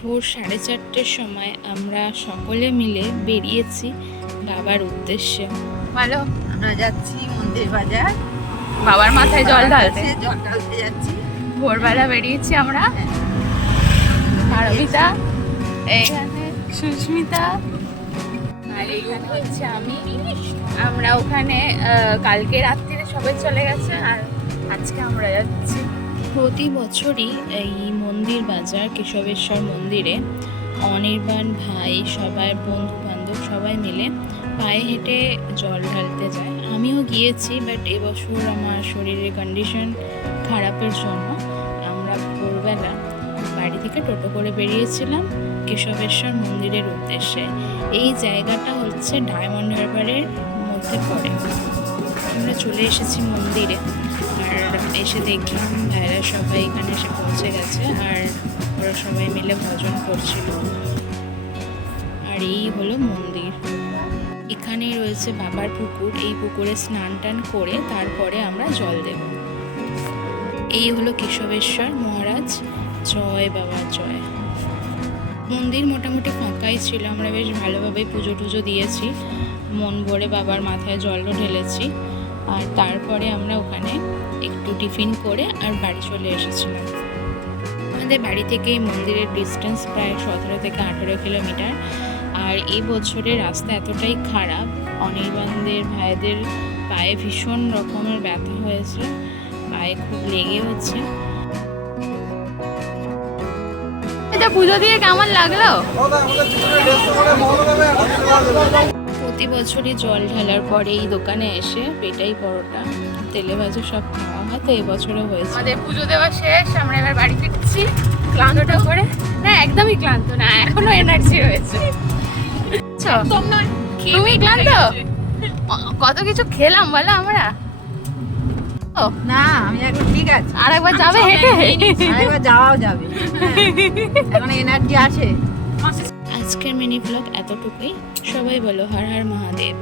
ভোর 4:30টার সময় আমরা সকলে মিলে বেরিয়েছি বাবার উদ্দেশ্যে। ভালো, আমরা যাচ্ছি মন্দির বাজার, বাবার মাথায় জল ঢালতে জল ঢালতে যাচ্ছি। ভোরবেলা বেরিয়েছি আমরা। পারমিতা, এইখানে সুস্মিতা, আর এইখানে হচ্ছে আমি। আমরা ওখানে কালকে রাত্রিরে সবাই চলে গেছে, আর আজকে আমরা যাচ্ছি। প্রতি বছরই এই মন্দির বাজার কেশবেশ্বর মন্দিরে অনির্বাণ ভাই সবাই বন্ধু বান্ধব সবাই মিলে পায়ে হেঁটে জল ঢালতে যায়। আমিও গিয়েছি, বাট এবছর আমার শরীরের কন্ডিশন খারাপের জন্য আমরা ভোরবেলা বাড়ি থেকে টোটো করে বেরিয়েছিলাম কেশবেশ্বর মন্দিরের উদ্দেশ্যে। এই জায়গাটা হচ্ছে ডায়মন্ড হারবারের মধ্যে পড়ে। আমরা চলে এসেছি মন্দিরে, আর এসে দেখলাম ভাইরা সবাই এখানে এসে পৌঁছে গেছে, আর ওরা সবাই মিলে ভজন করছিল। আর এই হলো মন্দির। এখানেই রয়েছে বাবার পুকুর। এই পুকুরে স্নান টান করে তারপরে আমরা জল দেব। এই হলো কেশবেশ্বর মহারাজ। জয় বাবা জয়। মন্দির মোটামুটি ফাঁকাই ছিল, আমরা বেশ ভালোভাবে পুজো টুজো দিয়েছি, মন ভরে বাবার মাথায় জলও ঢেলেছি। আর তারপরে আমরা ওখানে একটু টিফিন করে আর বাড়ি চলে এসেছিলাম। আমাদের বাড়ি থেকে এই মন্দিরের ডিস্টেন্স প্রায় 17 থেকে 18 কিলোমিটার। আর এই বছরের রাস্তা এতটাই খারাপ, অনির্বাণদের ভাইদের পায়ে ভীষণ রকমের ব্যথা হয়েছে, পায়ে খুব লেগে হচ্ছে। এটা পুজো দিয়ে কেমন লাগলো? প্রতি বছরই জল ঢালার পরে এই দোকানে এসে পেটাই পরোটা তেলে ভাজা সব খাওয়া হয়, তো এবছরও হয়েছে। আমাদের পুজো দেওয়া শেষ, আমরা এবার বাড়ি ফিরছি ক্লান্তটা করে। না, একদমই ক্লান্ত না, এখনো এনার্জি রয়েছে। তুমি ক্লান্ত? কত কিছু খেলাম বলো আমরা। না, আমি এখন ঠিক আছে। আর একবার যাবে হেঁটে? আরেকবার যাওয়াও যাবে, এখন এনার্জি আছে। আজকের মিনি ব্লগ এতটুকুই। সবাই বলো হর হর মহাদেব।